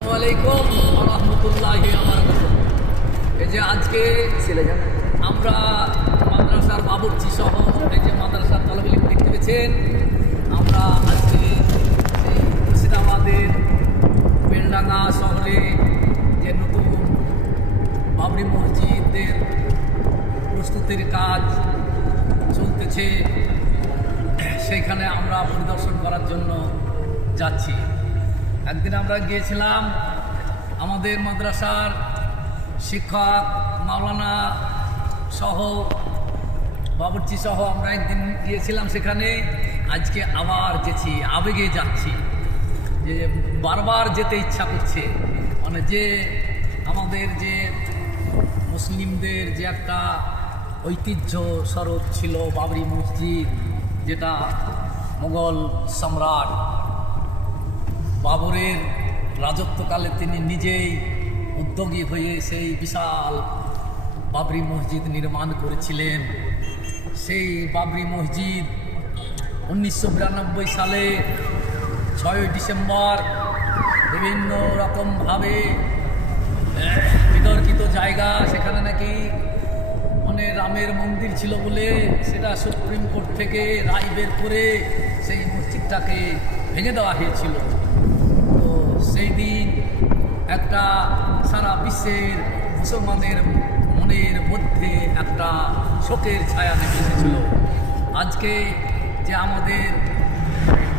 আলাইকুম রহমতুল্লাহ এই যে আজকে আমরা মাদ্রাসার বাবুর্চি সহ এই যে মাদ্রাসার তলাগুলি দেখতে পেয়েছেন। আমরা আজকে সেই মুর্শিদাবাদের বেলডাঙ্গা শহরে যে নতুন বাবরি মসজিদের প্রস্তুতির কাজ চলতেছে সেইখানে আমরা পরিদর্শন করার জন্য যাচ্ছি। একদিন আমরা গিয়েছিলাম আমাদের মাদ্রাসার শিক্ষক, মাওলানা সহ, বাবুর্চি সহ আমরা একদিন গিয়েছিলাম সেখানে। আজকে আবার যেছি, আবেগে যাচ্ছি। যে বারবার যেতে ইচ্ছা করছে। মানে যে আমাদের যে মুসলিমদের যে একটা ঐতিহ্য স্বরূপ ছিল বাবরি মসজিদ, যেটা মোগল সম্রাট বাবরের রাজত্বকালে তিনি নিজেই উদ্যোগী হয়ে সেই বিশাল বাবরি মসজিদ নির্মাণ করেছিলেন। সেই বাবরি মসজিদ উনিশশো বিরানব্বই সালে ছয়ই ডিসেম্বর বিভিন্ন রকমভাবে বিতর্কিত জায়গা, সেখানে নাকি মানে রামের মন্দির ছিল বলে সেটা সুপ্রিম কোর্ট থেকে রায় বের করে সেই মসজিদটাকে ভেঙে দেওয়া হয়েছিল। একটা সারা বিশ্বের মুসলমানের মনের মধ্যে একটা শোকের ছায়া নেমে এসেছিল। আজকে যে আমাদের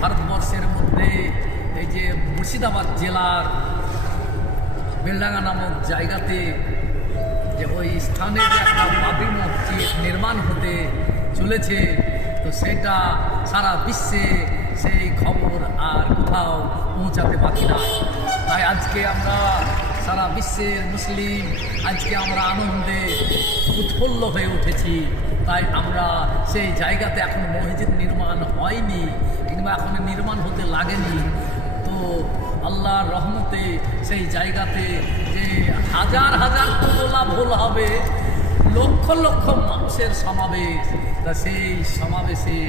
ভারতবর্ষের মধ্যে এই যে মুর্শিদাবাদ জেলার বেলডাঙ্গা নামক জায়গাতে যে ওই স্থানে যে একটা বাবরি মসজিদ নির্মাণ হতে চলেছে, তো সেটা সারা বিশ্বে সেই খবর আর কোথাও পৌঁছাতে বাকি নাই। তাই আজকে আমরা সারা বিশ্বের মুসলিম, আজকে আমরা আনন্দে উৎফুল্ল হয়ে উঠেছি। তাই আমরা সেই জায়গাতে এখন মসজিদ নির্মাণ হয়নি, কিংবা এখন নির্মাণ হতে লাগেনি। তো আল্লাহর রহমতে সেই জায়গাতে যে হাজার হাজার তোলা ভুল হবে, লক্ষ লক্ষ মানুষের সমাবেশ। তা সেই সমাবেশে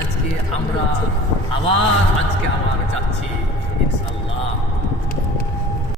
আজকে আমরা আবার, আজকে আবার যাচ্ছি।